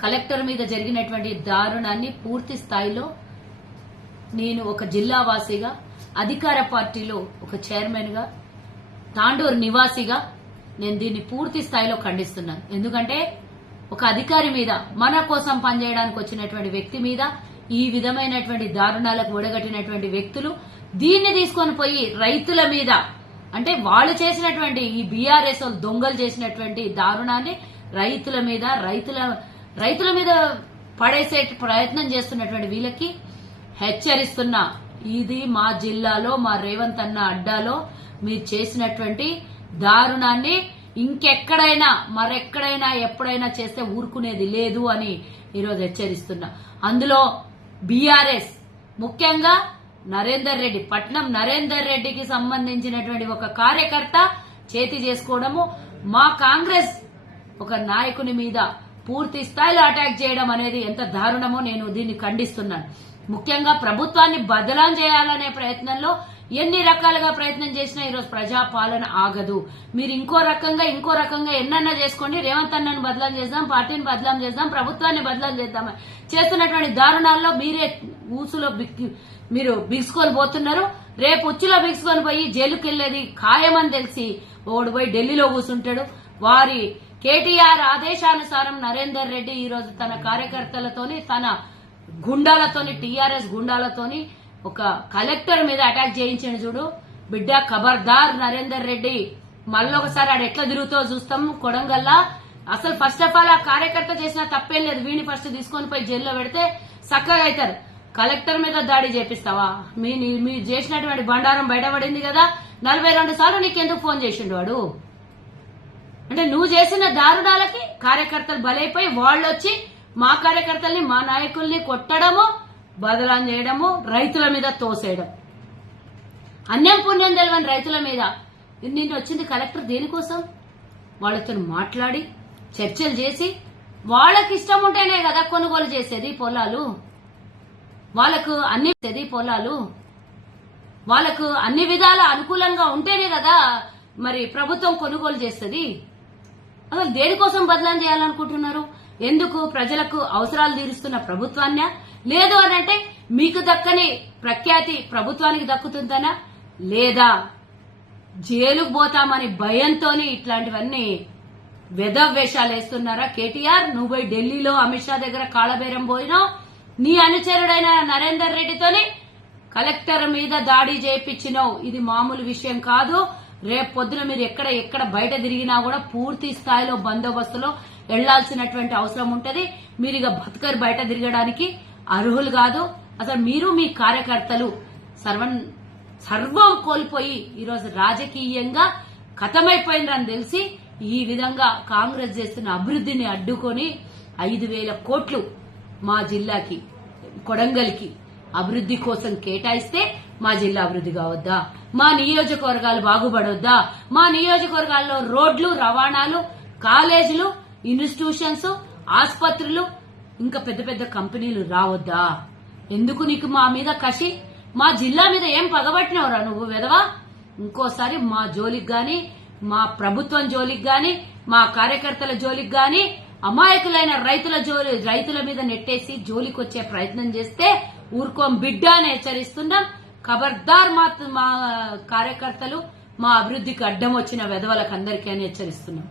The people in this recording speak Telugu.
కలెక్టర్ మీద జరిగినటువంటి దారుణాన్ని పూర్తి స్థాయిలో నేను ఒక జిల్లా వాసిగా, అధికార పార్టీలో ఒక చైర్మన్ గా, తాండూరు నివాసిగా నేను దీన్ని పూర్తి స్థాయిలో ఖండిస్తున్నాను. ఎందుకంటే ఒక అధికారి మీద, మన కోసం పనిచేయడానికి వచ్చినటువంటి వ్యక్తి మీద ఈ విధమైనటువంటి దారుణాలకు ఒడగట్టినటువంటి వ్యక్తులు దీన్ని తీసుకొని పోయి రైతుల మీద, అంటే వాళ్ళు చేసినటువంటి ఈ బీఆర్ఎస్ దొంగలు చేసినటువంటి దారుణాన్ని రైతుల మీద పడేసే ప్రయత్నం చేస్తున్నటువంటి వీళ్ళకి హెచ్చరిస్తున్నా. ఇది మా జిల్లాలో, మా రేవంత్ అన్న అడ్డాలో మీరు చేసినటువంటి దారుణాన్ని ఇంకెక్కడైనా, మరెక్కడైనా, ఎప్పుడైనా చేస్తే ఊరుకునేది లేదు అని ఈరోజు హెచ్చరిస్తున్నా. అందులో బీఆర్ఎస్ ముఖ్యంగా నరేందర్ రెడ్డి, పట్నం నరేందర్ రెడ్డికి సంబంధించినటువంటి ఒక కార్యకర్త చేతి చేసుకోవడము, మా కాంగ్రెస్ ఒక నాయకుని మీద పూర్తి స్థాయిలో అటాక్ చేయడం అనేది ఎంత దారుణమో నేను దీన్ని ఖండిస్తున్నాను. ముఖ్యంగా ప్రభుత్వాన్ని బదలాం చేయాలనే ప్రయత్నంలో ఎన్ని రకాలుగా ప్రయత్నం చేసినా ఈరోజు ప్రజాపాలన ఆగదు. మీరు ఇంకో రకంగా ఎన్నన్నా చేసుకోండి, రేవంత్ అన్నను బదలాం చేద్దాం, పార్టీని బదలాం చేద్దాం, ప్రభుత్వాన్ని బదలాం చేద్దాం చేస్తున్నటువంటి దారుణాల్లో మీరే ఊసులో మీరు బిగుసుకొని పోతున్నారు. రేపు ఉచ్చులో బిగుసుకొని పోయి జైలుకి వెళ్లేది ఖాయమని తెలిసి ఓడి పోయి ఢిల్లీలో కూర్చుంటాడు. వారి కేటీఆర్ ఆదేశానుసారం నరేందర్ రెడ్డి ఈరోజు తన కార్యకర్తలతోని, తన గుండాలతోని, టీఆర్ఎస్ గుండాలతోని ఒక కలెక్టర్ మీద అటాక్ చేయించాడు. చూడు బిడ్డ, ఖబర్దార్ నరేందర్ రెడ్డి, మళ్ళొకసారి ఆడు ఎట్లా తిరుగుతో చూస్తాం కొడంగల్లా. అసలు ఫస్ట్ ఆఫ్ ఆల్ ఆ కార్యకర్త చేసిన తప్పేం లేదు, వీడిని ఫస్ట్ తీసుకొని పోయి జైల్లో పెడితే చక్కగా అవుతారు. కలెక్టర్ మీద దాడి చేపిస్తావా? మీరు చేసినటువంటి బండారం బయటపడింది కదా, 42 సార్లు నీకెందుకు ఫోన్ చేసిండు వాడు? అంటే నువ్వు చేసిన దారుణాలకి కార్యకర్తలు బలైపోయి వాళ్ళు వచ్చి మా కార్యకర్తల్ని, మా నాయకుల్ని కొట్టడము, బదలాం చేయడము, రైతుల మీద తోసేయడం, అన్యం పుణ్యం తెలియని రైతుల మీద. నిన్న వచ్చింది కలెక్టర్ దేనికోసం? వాళ్ళతో మాట్లాడి చర్చలు చేసి, వాళ్ళకి ఇష్టం ఉంటేనే కదా కొనుగోలు చేసేది పొలాలు, వాళ్ళకు అన్ని విధాల అనుకూలంగా ఉంటేనే కదా మరి ప్రభుత్వం కొనుగోలు చేస్తుంది. అసలు దేనికోసం బదలాం చేయాలనుకుంటున్నారు? ఎందుకు? ప్రజలకు అవసరాలు తీరుస్తున్న ప్రభుత్వాన్ని, లేదు అనంటే మీకు దక్కని ప్రఖ్యాతి ప్రభుత్వానికి దక్కుతుందనా, లేదా జైలుకు పోతామని భయంతో ఇట్లాంటివన్నీ వేషాలు వేస్తున్నారా? కేటీఆర్, నువ్వు పోయి ఢిల్లీలో అమిత్ షా దగ్గర కాళబేరం పోయినావు, నీ అనుచరుడైన నరేందర్ రెడ్డితోని కలెక్టర్ మీద దాడి చేయించినావు. ఇది మామూలు విషయం కాదు. రేపు పొద్దున మీరు ఎక్కడ బయట తిరిగినా కూడా పూర్తి స్థాయిలో బందోబస్తులో వెళ్లాల్సినటువంటి అవసరం ఉంటది. మీరు ఇక బతుకరు బయట తిరగడానికి అర్హులు కాదు. అసలు మీరు, మీ కార్యకర్తలు సర్వం కోల్పోయి ఈరోజు రాజకీయంగా ఖతమైపోయిందని తెలిసి ఈ విధంగా కాంగ్రెస్ చేస్తున్న అభివృద్ధిని అడ్డుకొని 5,000 కోట్లు మా జిల్లాకి, కొడంగల్కి అభివృద్ధి కోసం కేటాయిస్తే మా జిల్లా అభివృద్ధి కావద్దా? మా నియోజకవర్గాలు బాగుపడొద్దా? మా నియోజకవర్గాల్లో రోడ్లు, రవాణాలు, కాలేజీలు, ఇన్స్టిట్యూషన్స్, ఆసుపత్రులు, ఇంకా పెద్ద పెద్ద కంపెనీలు రావద్దా? ఎందుకు నీకు మా మీద కసి? మా జిల్లా మీద ఏం పగబట్టినవరా నువ్వు వెదవా? ఇంకోసారి మా జోలికి గాని, మా ప్రభుత్వం జోలికి గాని, మా కార్యకర్తల జోలికి గాని, అమాయకులైన రైతుల మీద నెట్టేసి జోలికి వచ్చే ప్రయత్నం చేస్తే ఊరుకోం బిడ్డ అని హెచ్చరిస్తున్నాం. ఖబర్దార్ మా కార్యకర్తలు, మా అభివృద్ధికి అడ్డం వచ్చిన వెధవలకు అందరికీ అని హెచ్చరిస్తున్నాం.